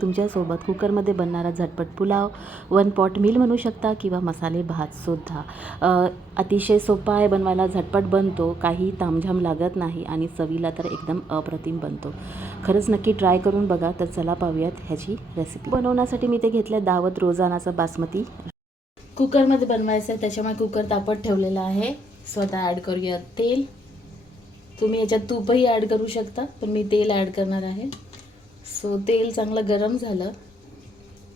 तुमच्यासोबत कुकरमध्ये बनणारा झटपट पुलाव, वन पॉट मील म्हणू शकता किंवा मसाले भातसुद्धा अतिशय सोपा आहे बनवायला, झटपट बनतो, काही तामझाम लागत नाही आणि चवीला तर एकदम अप्रतिम बनतो. खरंच नक्की ट्राय करून बघा. तर चला पाहूयात ह्याची रेसिपी. बनवण्यासाठी मी ते घेतलं दावत रोजानाचा बासमती. कुकरमध्ये बनवायचं आहे त्याच्यामुळे कुकर तापत ठेवलेला आहे. स्वतः ॲड करूया तेल. तुम्ही याच्यात तूपही ॲड करू शकता, पण मी तेल ॲड करणार आहे. सो तेल चांगलं गरम झालं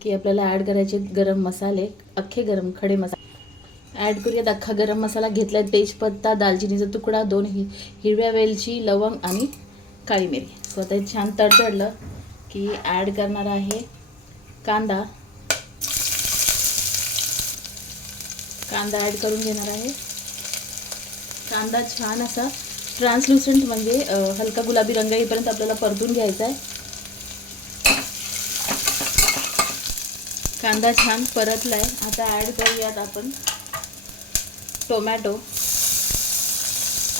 की आपल्याला ॲड करायचे गरम मसाले, अख्खे गरम खडे मसाले ॲड करूयात. अख्खा गरम मसाला घेतला आहे, तेजपत्ता, दालचिनीचा तुकडा, 2 हिरव्या वेलची, लवंग आणि काळी मिरी. सो आता छान तडतडलं की ॲड करणार आहे कांदा. कांदा ॲड करून घेणार आहे. कांदा छान असा ट्रान्सल्युसंट म्हणजे हलका गुलाबी रंग येईपर्यंत आपल्याला परतून घ्यायचा आहे. कांदा छान परतलाय. आता ॲड करूयात आपण टोमॅटो.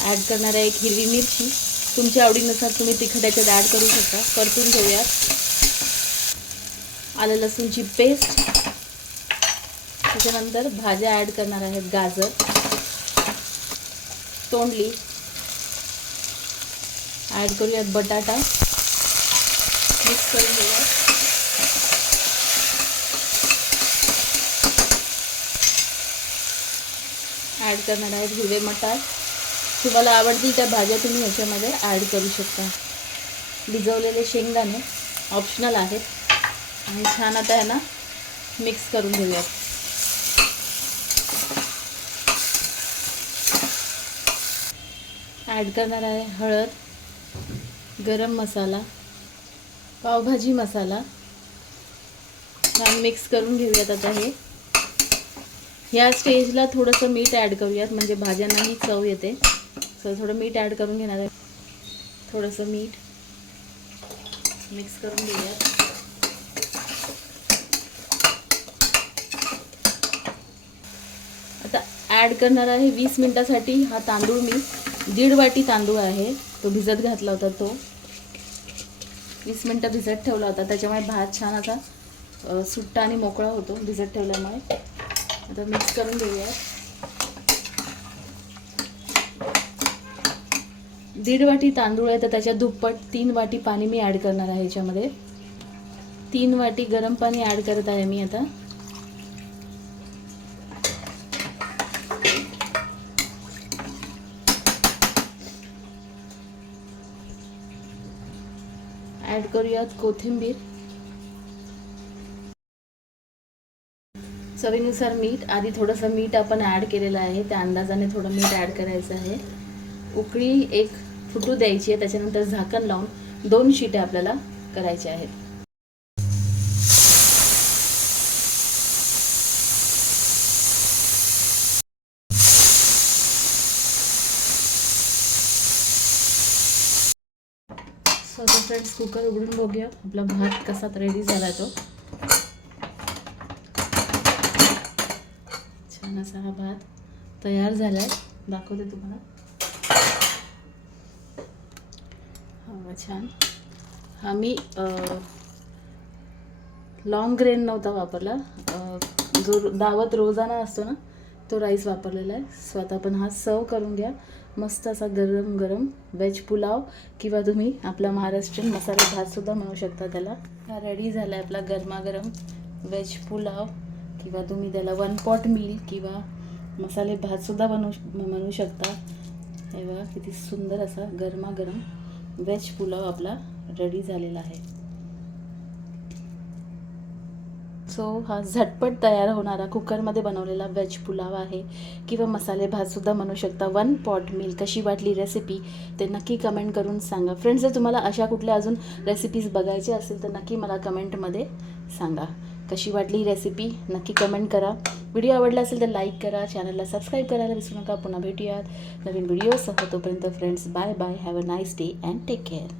ॲड करणार आहे एक हिरवी मिरची. तुमच्या आवडीनुसार तुम्ही तिखट याच्यात ॲड करू शकता. परतून घेऊयात. आलं लसूणची पेस्ट. त्याच्यानंतर भाज्या ॲड करणार आहेत. गाजर, तोंडली, ॲड करूयात बटाटा. मिक्स करून घेऊयात. ॲड करणार आहेत हिरवे मटार. तुम्हाला आवडतील त्या भाज्या तुम्ही ह्याच्यामध्ये ॲड करू शकता. भिजवलेले शेंगदाणे ऑप्शनल आहेत. आणि छान आता ह्यांना मिक्स करून घेऊयात. ॲड करणार आहे हळद, गरम मसाला, पावभाजी मसाला. छान मिक्स करून घेऊयात. आता ह्या स्टेजला थोडंसं मीठ ॲड करूयात म्हणजे भाज्यांनाही चव येते. सो थोडं मीठ ॲड करून घेणार आहे. थोडंसं मीठ मिक्स करून घेऊयात. आता ॲड करणार आहे 20 मिनिटासाठी हा तांदूळ. मी 1.5 वाटी तांदूळ आहे, तो भिजत घातला होता. तो 20 मिनिटं भिजत ठेवला होता. त्याच्यामुळे भात छान असा सुट्टा आणि मोकळा होतो भिजत ठेवल्यामुळे. आता मिक्स करून घेऊया. 1.5 वाटी तांदूळ आहे तर त्याच्या दुप्पट 3 वाटी पाणी मी ॲड करणार आहे. ह्याच्यामध्ये 3 वाटी गरम पाणी ॲड करत आहे मी. आता ॲड करूयात कोथिंबीर. चवीनुसार मीठ. आधी थोडंसं मीठ आपण ॲड केलेलं आहे, त्या अंदाजाने थोडं मीठ ॲड करायचं आहे. उकळी एक फुटू द्यायची आहे. त्याच्यानंतर झाकण लावून 2 शिट्या आपल्याला करायच्या आहेत. सो फ्रेंड्स, कुकर उघडून बघूया आपला भात कसा रेडी झाला. तो छान असा हा भात तयार झाला आहे. दाखवते तुम्हाला. हा छान. हा मी लॉंग ग्रेन नव्हता वापरला, जो दावत रोजाना असतो ना तो राईस वापरलेला आहे. सो आता आपण हा सर्व करून घ्या. मस्त असा गरम गरम वेज पुलाव किंवा तुम्ही आपला महाराष्ट्रीयन मसाले भातसुद्धा म्हणू शकता त्याला. हा रेडी झाला आहे आपला गरमागरम वेज पुलाव किंवा तुम्ही त्याला वन पॉट मील किंवा मसाले भातसुद्धा म्हणू शकता. हे बघा किती सुंदर असा गरमागरम वेज पुलाव आपला रेडी झालेला आहे. सो हा झटपट तयार होणारा कुकरमध्ये बनवलेला वेज पुलाव आहे किंवा मसाले भातसुद्धा म्हणू शकता. One pot meal. कशी वाटली रेसिपी ते नक्की कमेंट करून सांगा. फ्रेंड्स, जर तुम्हाला अशा कुठल्या अजून रेसिपीज बघायचे असेल तर नक्की मला कमेंटमध्ये सांगा. कशी वाटली रेसिपी नक्की कमेंट करा. व्हिडिओ आवडला असेल तर लाईक करा. चॅनलला सबस्क्राईब करायला विसरू नका. पुन्हा भेटूयात नवीन व्हिडिओसह. तोपर्यंत friends, bye bye. Have a nice day and take care.